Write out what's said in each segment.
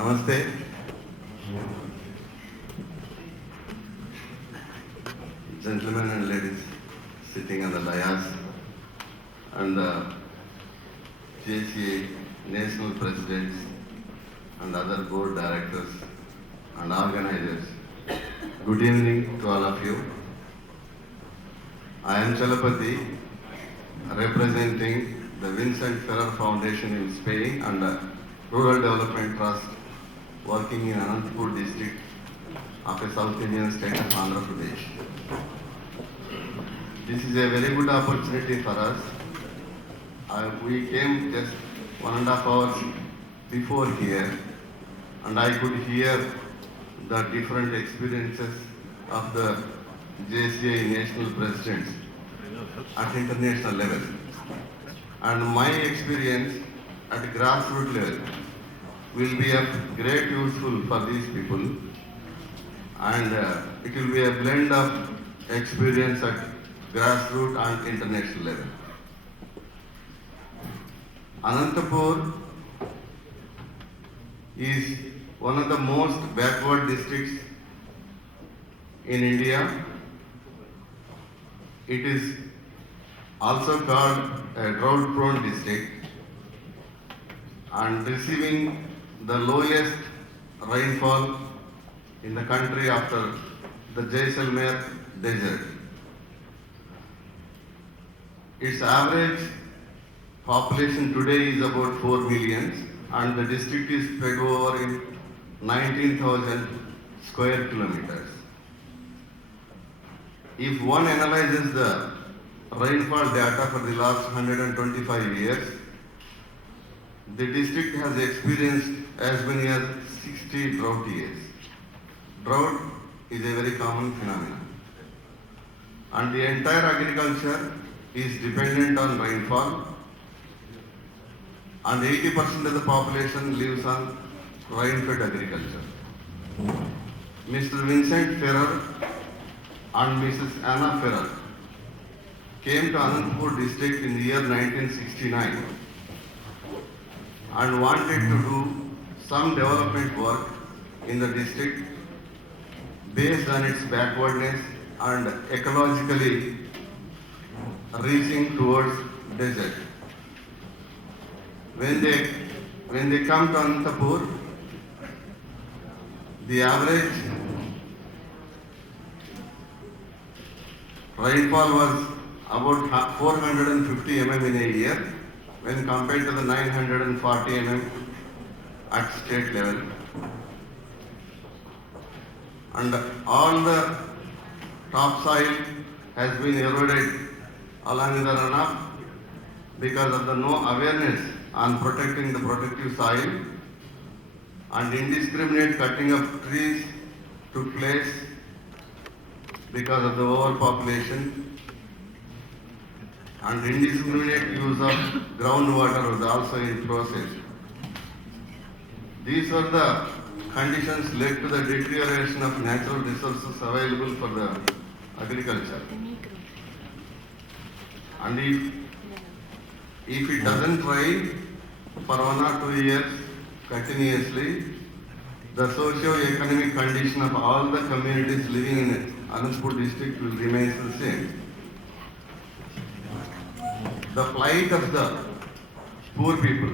Namaste. Gentlemen and ladies sitting on the dais and the JCI national presidents and other board directors and organizers. Good evening to all of you. I am Chalapathy, representing the Vincent Ferrer Foundation in Spain and the Rural Development Trust working in Anantapur district of a South Indian state of Andhra Pradesh. This is a very good opportunity for us. We came just 1.5 hours before here, and I could hear the different experiences of the JCI national presidents at international level. And my experience at grassroots level will be of great useful for these people, and it will be a blend of experience at grassroots and international level. Anantapur is one of the most backward districts in India. It is also called a drought-prone district and receiving the lowest rainfall in the country after the Jaisalmer desert. Its average population today is about 4 million, and the district is spread over in 19,000 square kilometers. If one analyzes the rainfall data for the last 125 years, the district has experienced as many as 60 drought years. Drought is a very common phenomenon, and the entire agriculture is dependent on rainfall, and 80% of the population lives on rain-fed agriculture. Mr. Vincent Ferrer and Mrs. Anna Ferrer came to Anantapur district in the year 1969 and wanted to do some development work in the district based on its backwardness and ecologically reaching towards desert. When they come to Anantapur, the average rainfall was about 450 mm in a year when compared to the 940 mm at state level. And all the topsoil has been eroded along the runoff because of the no awareness on protecting the productive soil, and indiscriminate cutting of trees took place because of the overpopulation, and indiscriminate use of groundwater was also in process. These were the conditions led to the deterioration of natural resources available for the agriculture. And if it doesn't rain for 1 or 2 years continuously, the socio-economic condition of all the communities living in Anantapur district will remain the same. The plight of the poor people,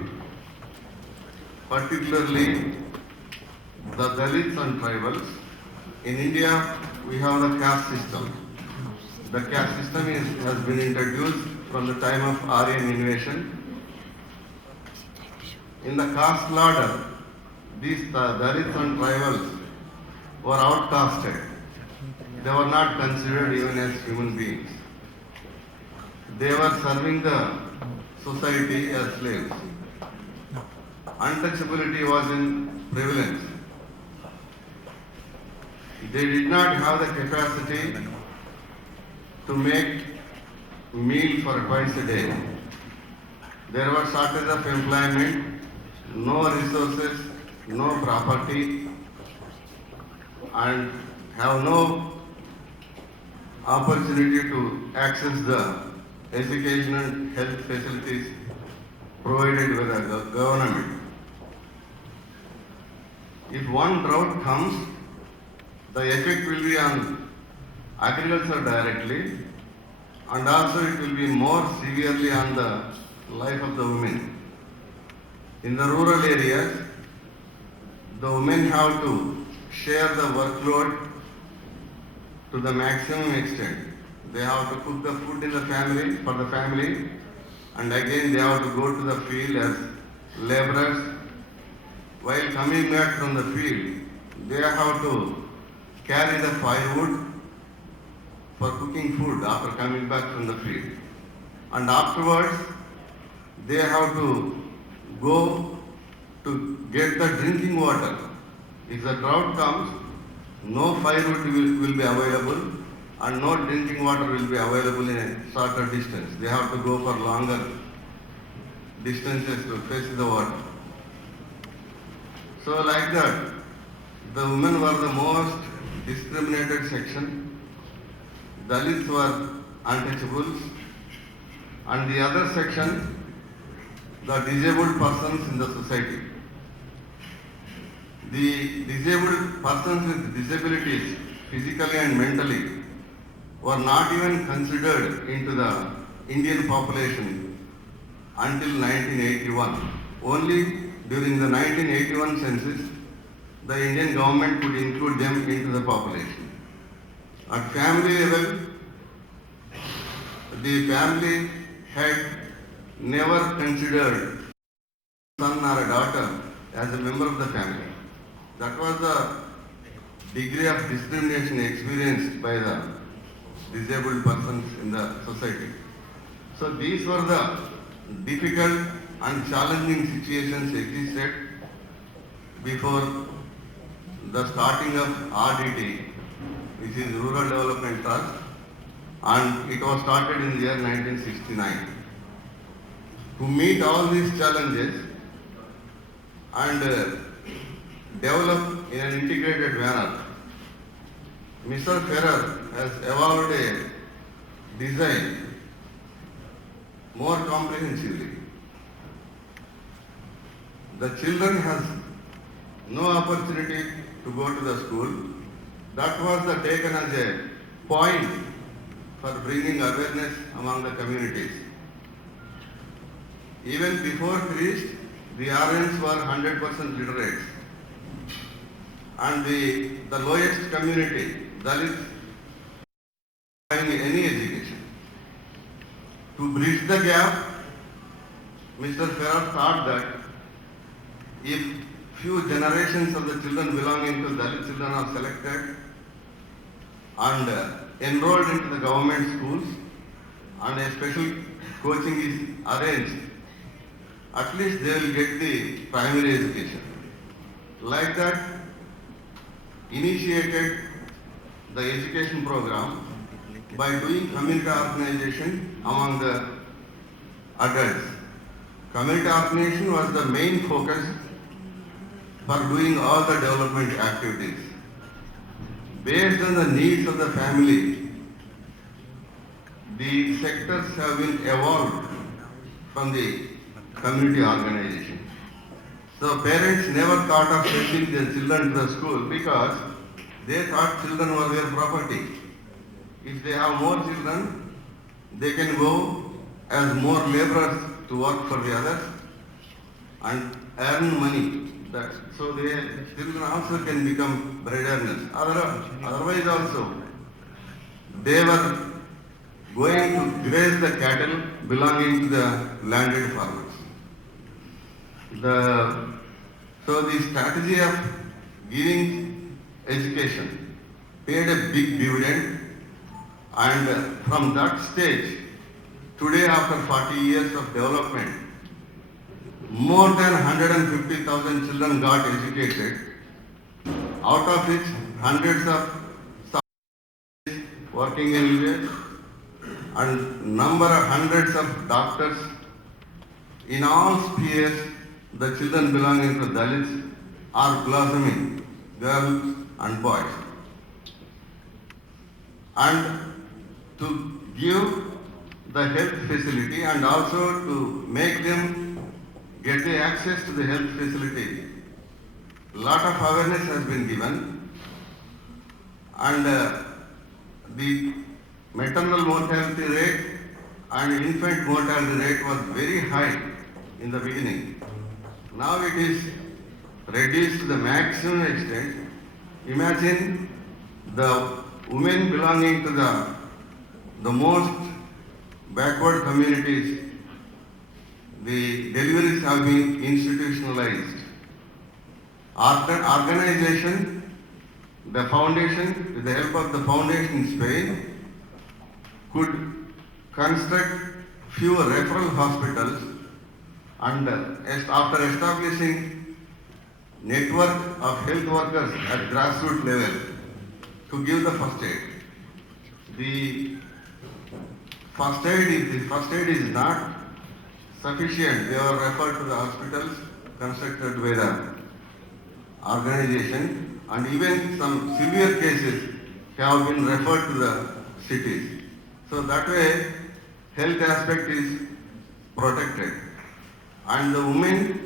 particularly the Dalits and tribals. In India, we have the caste system. The caste system has been introduced from the time of Aryan invasion. In the caste ladder, these Dalits and tribals were outcasted. They were not considered even as human beings. They were serving the society as slaves. Untouchability was in prevalence. They did not have the capacity to make meal for twice a day. There was shortage of employment, no resources, no property, and have no opportunity to access the education and health facilities provided by the government. If one drought comes, the effect will be on agriculture directly, and also it will be more severely on the life of the women. In the rural areas, the women have to share the workload to the maximum extent. They have to cook the food in the family, for the family, and again they have to go to the field as laborers. While coming back from the field, they have to carry the firewood for cooking food after coming back from the field. And afterwards, they have to go to get the drinking water. If the drought comes, no firewood will be available and no drinking water will be available in a shorter distance. They have to go for longer distances to fetch the water. So like that, the women were the most discriminated section. Dalits were untouchables, and the other section, the disabled persons in the society. The disabled persons with disabilities, physically and mentally, were not even considered into the Indian population until 1981. Only during the 1981 census, the Indian government could include them into the population. At family level, the family had never considered a son or a daughter as a member of the family. That was the degree of discrimination experienced by the disabled persons in the society. So these were the difficult and challenging situations existed before the starting of RDT, which is Rural Development Trust, and it was started in the year 1969. To meet all these challenges and develop in an integrated manner, Mr. Ferrer has evolved a design more comprehensively. The children has no opportunity to go to the school. That was taken as a point for bringing awareness among the communities. Even before Christ, the Aryans were 100% literate. And the lowest community, Dalits, having any education. To bridge the gap, Mr. Ferrer thought that if few generations of the children belonging to Dalit children are selected and enrolled into the government schools and a special coaching is arranged, at least they will get the primary education. Like that, initiated the education program by doing community organization among the adults. Community organization was the main focus for doing all the development activities. Based on the needs of the family, the sectors have been evolved from the community organization. So parents never thought of sending their children to the school because they thought children were their property. If they have more children, they can go as more laborers to work for the others and earn money. So the children also can become bread earners. Otherwise also, they were going to graze the cattle belonging to the landed farmers. So the strategy of giving education paid a big dividend, and from that stage, today after 40 years of development, more than 150,000 children got educated, out of which hundreds of working in village and number of hundreds of doctors. In all spheres, the children belonging to Dalits are blossoming, girls and boys. And to give the health facility and also to make them get the access to the health facility, lot of awareness has been given, and the maternal mortality rate and infant mortality rate was very high in the beginning. Now it is reduced to the maximum extent. Imagine the women belonging to the most backward communities, the deliveries have been institutionalized. Organization, the foundation, with the help of the foundation in Spain, could construct few referral hospitals, and after establishing network of health workers at grassroots level to give the first aid. The first aid is not sufficient. They are referred to the hospitals constructed by the organization, and even some severe cases have been referred to the cities. So that way, health aspect is protected, and the women,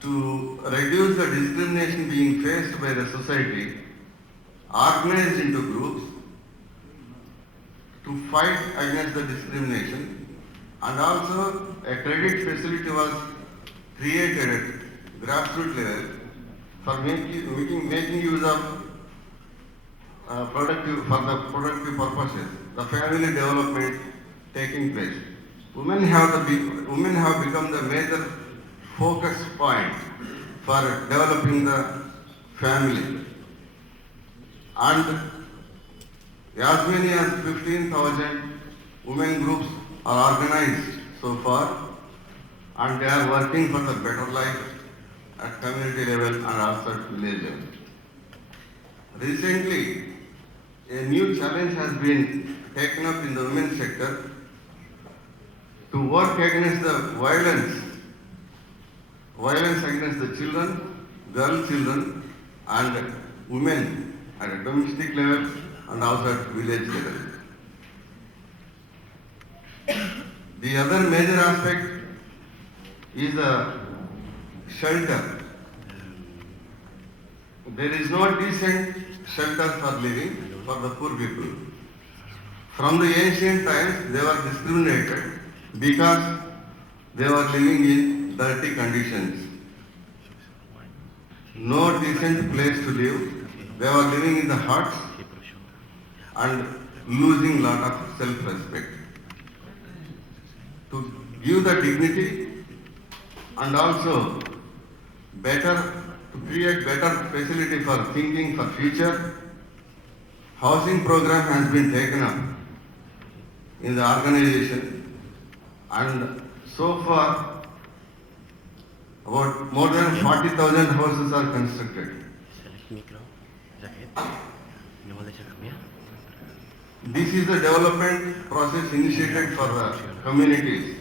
to reduce the discrimination being faced by the society, organized into groups to fight against the discrimination, and also a credit facility was created at grassroots level for making use of productive purposes, the family development taking place. Women have become the major focus point for developing the family, and as many as 15,000 women groups are organized so far, and they are working for the better life at community level and also at village level. Recently, a new challenge has been taken up in the women's sector to work against the violence against the children, girl children, and women at a domestic level and also at village level. The other major aspect is the shelter. There is no decent shelter for living for the poor people. From the ancient times, they were discriminated because they were living in dirty conditions. No decent place to live. They were living in the huts and losing lot of self-respect. To give the dignity and also to create better facility for thinking for future, housing program has been taken up in the organization, and so far about more than 40,000 houses are constructed. This is the development process initiated for the communities,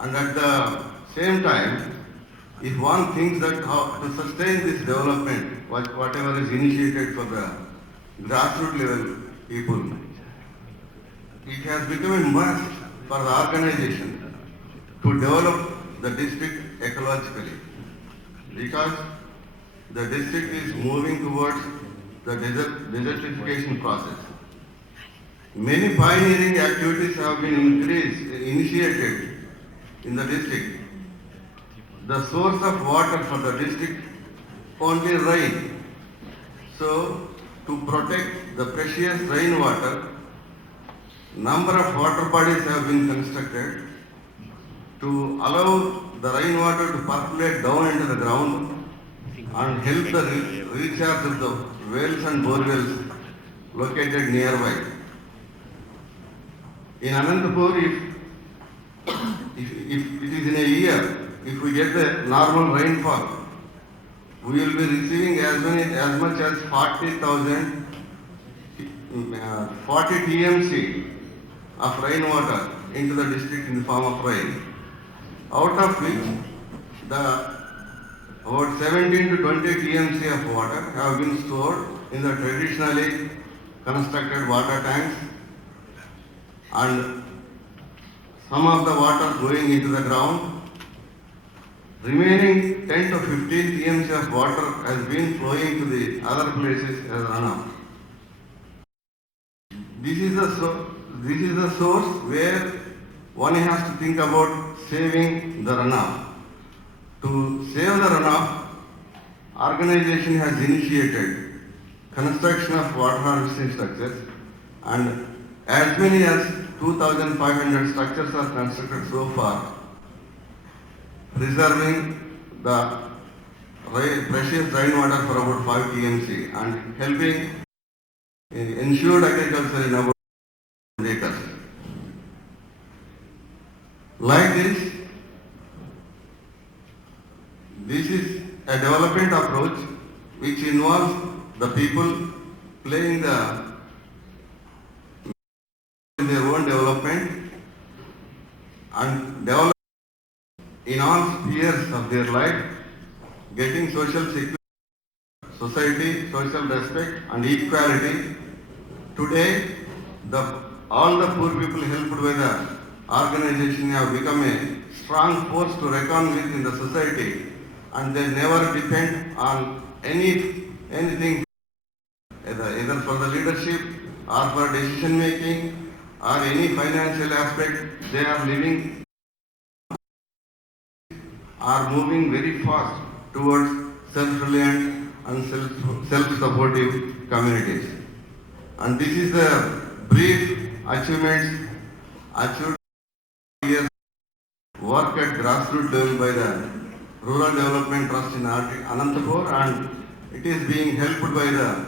and at the same time, if one thinks that how to sustain this development, whatever is initiated for the grassroots level people, it has become a must for the organization to develop the district ecologically, because the district is moving towards the desertification process. Many pioneering activities have been initiated in the district. The source of water for the district only rain. So, to protect the precious rainwater, number of water bodies have been constructed to allow the rainwater to percolate down into the ground and help the recharge of the wells and borewells located nearby. In Anantapur, if it is in a year, if we get the normal rainfall, we will be receiving as much as 40,000, 40 TMC of rainwater into the district in the form of rain, out of which about 17 to 20 TMC of water have been stored in the traditionally constructed water tanks, and some of the water going into the ground. Remaining 10 to 15 TMC of water has been flowing to the other places as runoff. This is the source where one has to think about saving the runoff. To save the runoff, organization has initiated construction of water harvesting structures, and as many as 2,500 structures are constructed so far, preserving the precious rainwater for about 5 TMC and helping ensured agriculture in about acres. Like this is a development approach which involves the people playing their own development and develop in all spheres of their life, getting social security, society, social respect and equality. Today, all the poor people helped by the organization have become a strong force to reckon with in the society, and they never depend on anything either for the leadership or for decision making or any financial aspect. They are living, are moving very fast towards self-reliant and self-supportive communities. And this is the brief achievements achieved years work at grassroots level by the Rural Development Trust in Anantapur, and it is being helped by the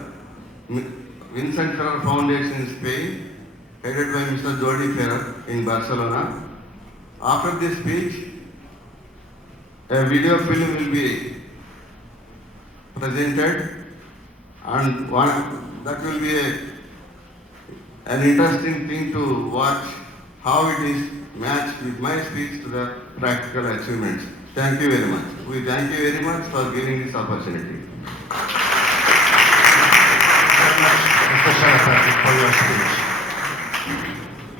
Vincent Ferrer Foundation in Spain, headed by Mr. Jordi Ferrer in Barcelona. After this speech, a video film will be presented, and that will be an interesting thing to watch how it is matched with my speech to the practical achievements. Thank you very much. We thank you very much for giving this opportunity. Mr. Chalapathy, for your speech.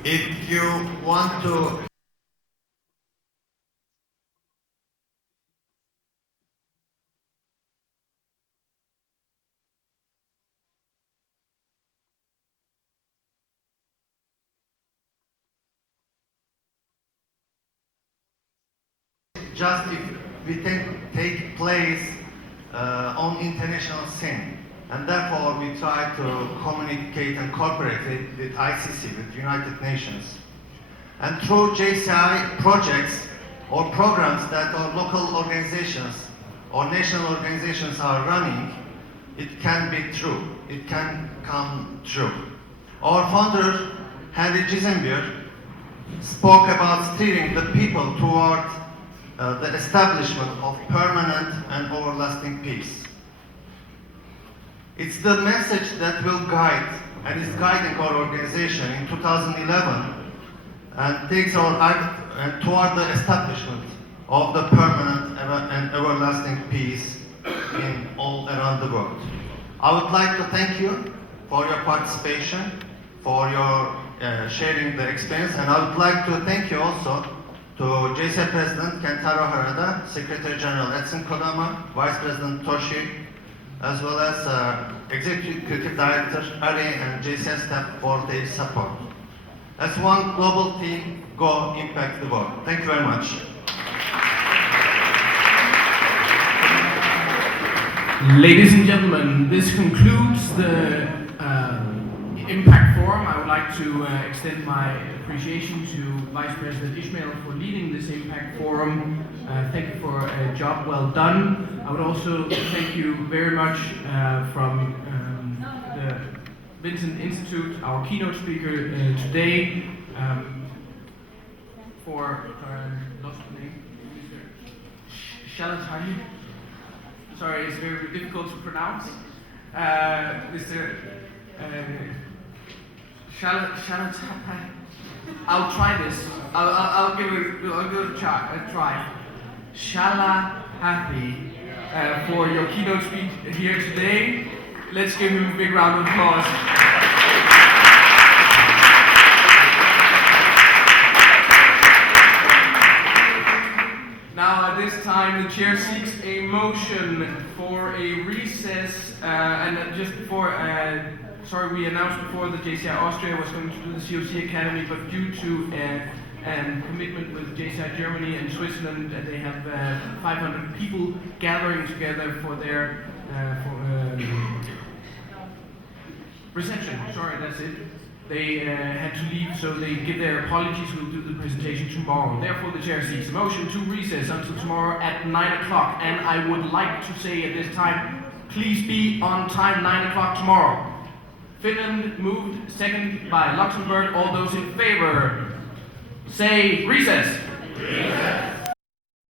If you want to just if we take place on international scene, and therefore we try to communicate and cooperate with ICC, with United Nations. And through JCI projects or programs that our local organizations or national organizations are running, it can be true, it can come true. Our founder, Henry Gizenbier, spoke about steering the people toward the establishment of permanent and everlasting peace. It's the message that will guide and is guiding our organization in 2011 and takes our toward the establishment of the permanent and everlasting peace in all around the world. I would like to thank you for your participation, for your sharing the experience, and I would like to thank you also to JCI President Kentaro Harada, Secretary General Edson Kodama, Vice President Toshi, as well as Executive Director Ari and JCI staff for their support. As one global team, go impact the world. Thank you very much. Ladies and gentlemen, this concludes the Impact Forum. I would like to extend my appreciation to Vice President Ismail for leading this Impact Forum. Thank you for a job well done. I would also thank you very much from the Vincent Institute, our keynote speaker today, for lost the name, Mr. Chalapathy. Sorry, it's very difficult to pronounce. Mr. Chalapathy. I'll try this. I'll give it a try. Chalapathy for your keynote speech here today. Let's give him a big round of applause. Now this time, the chair seeks a motion for a recess, just before, sorry, we announced before that JCI Austria was going to do the COC Academy, but due to commitment with JCI Germany and Switzerland, they have 500 people gathering together for their reception. Sorry, that's it. They had to leave, so they give their apologies. We'll do the presentation tomorrow. Therefore, the chair seeks a motion to recess until tomorrow at 9 o'clock. And I would like to say at this time, please be on time, 9 o'clock tomorrow. Finland moved, second by Luxembourg. All those in favor, say recess. Recess.